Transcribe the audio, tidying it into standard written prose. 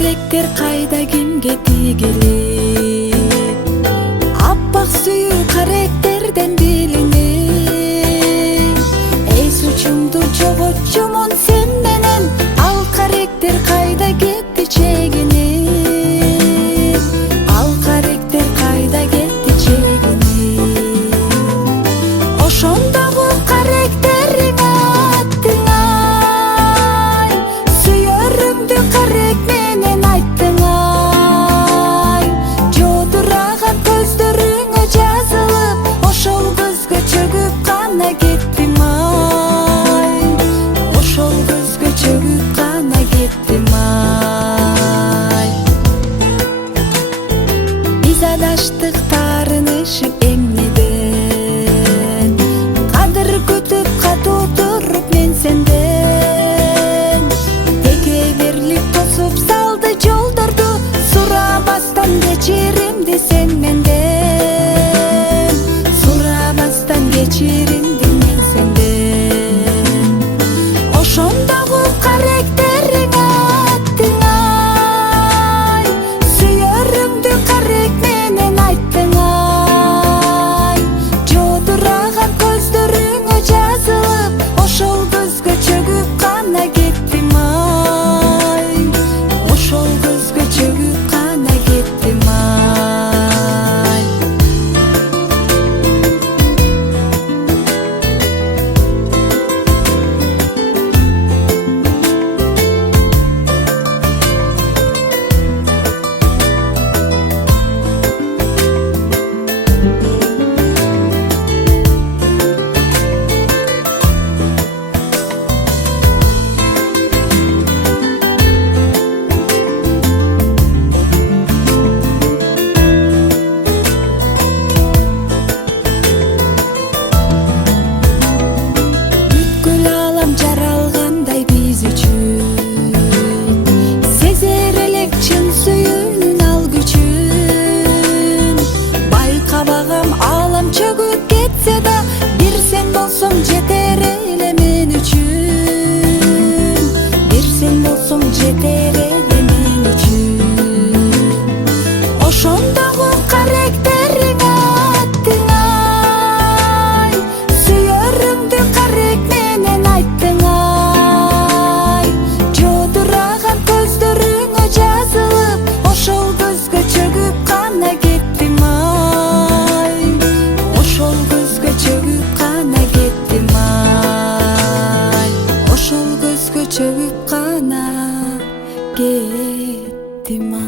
каректер кайда кимге тигили? Аппак сүйүү каректерден билинет. Эй сучумду жоготчумун сен менен, ал каректер кайда кетти чегинип? Ал каректер кайда кетти чегинип? Ошондогу каректериң аттың ай, сүйөрүмдү карек менен айттың ай. Жодураган көздөрүңө жазылып, ошол көзгө чөгүп гана кеттим ай. Ошол көзгө чөгүп гана кеттим ай. Биз адаштык таарынышып эмнеден, кадыр күтүп катуу туруп мен сенден. Текеберлик тосуп салды жолдорду, сурабастан кечиримди сен менден. Сурабастан кечиримди мен сенден. Ошондогу каректериң аттың ай, сүйөрүмдү карек менен айттың ай. Жодураган көздөрүңө жазылып, ошол көзгө чөгүп гана кеттим ай. Ошол көзгө чөгүп гана кеттим ай. Бүткүл аалам жаралгандай биз үчүн, сезер элек чын сүйүүнүн ал күчүн. Байкабагам аалам чөгүп кетсе да, бир сен болсоң жетер эле мен үчүн. Бир сен болсоң жетер эле мен үчүн. Ошондогу каректериң аттың ай, сүйөрүмдү карек менен айттың ай. Жодураган көздөрүңө жазылып, ошол көзгө чөгүп гана кеттим ай. Ошол көзгө чөгүп гана кеттим ай. Ошол көзгө чөгүп гана кеттим ай.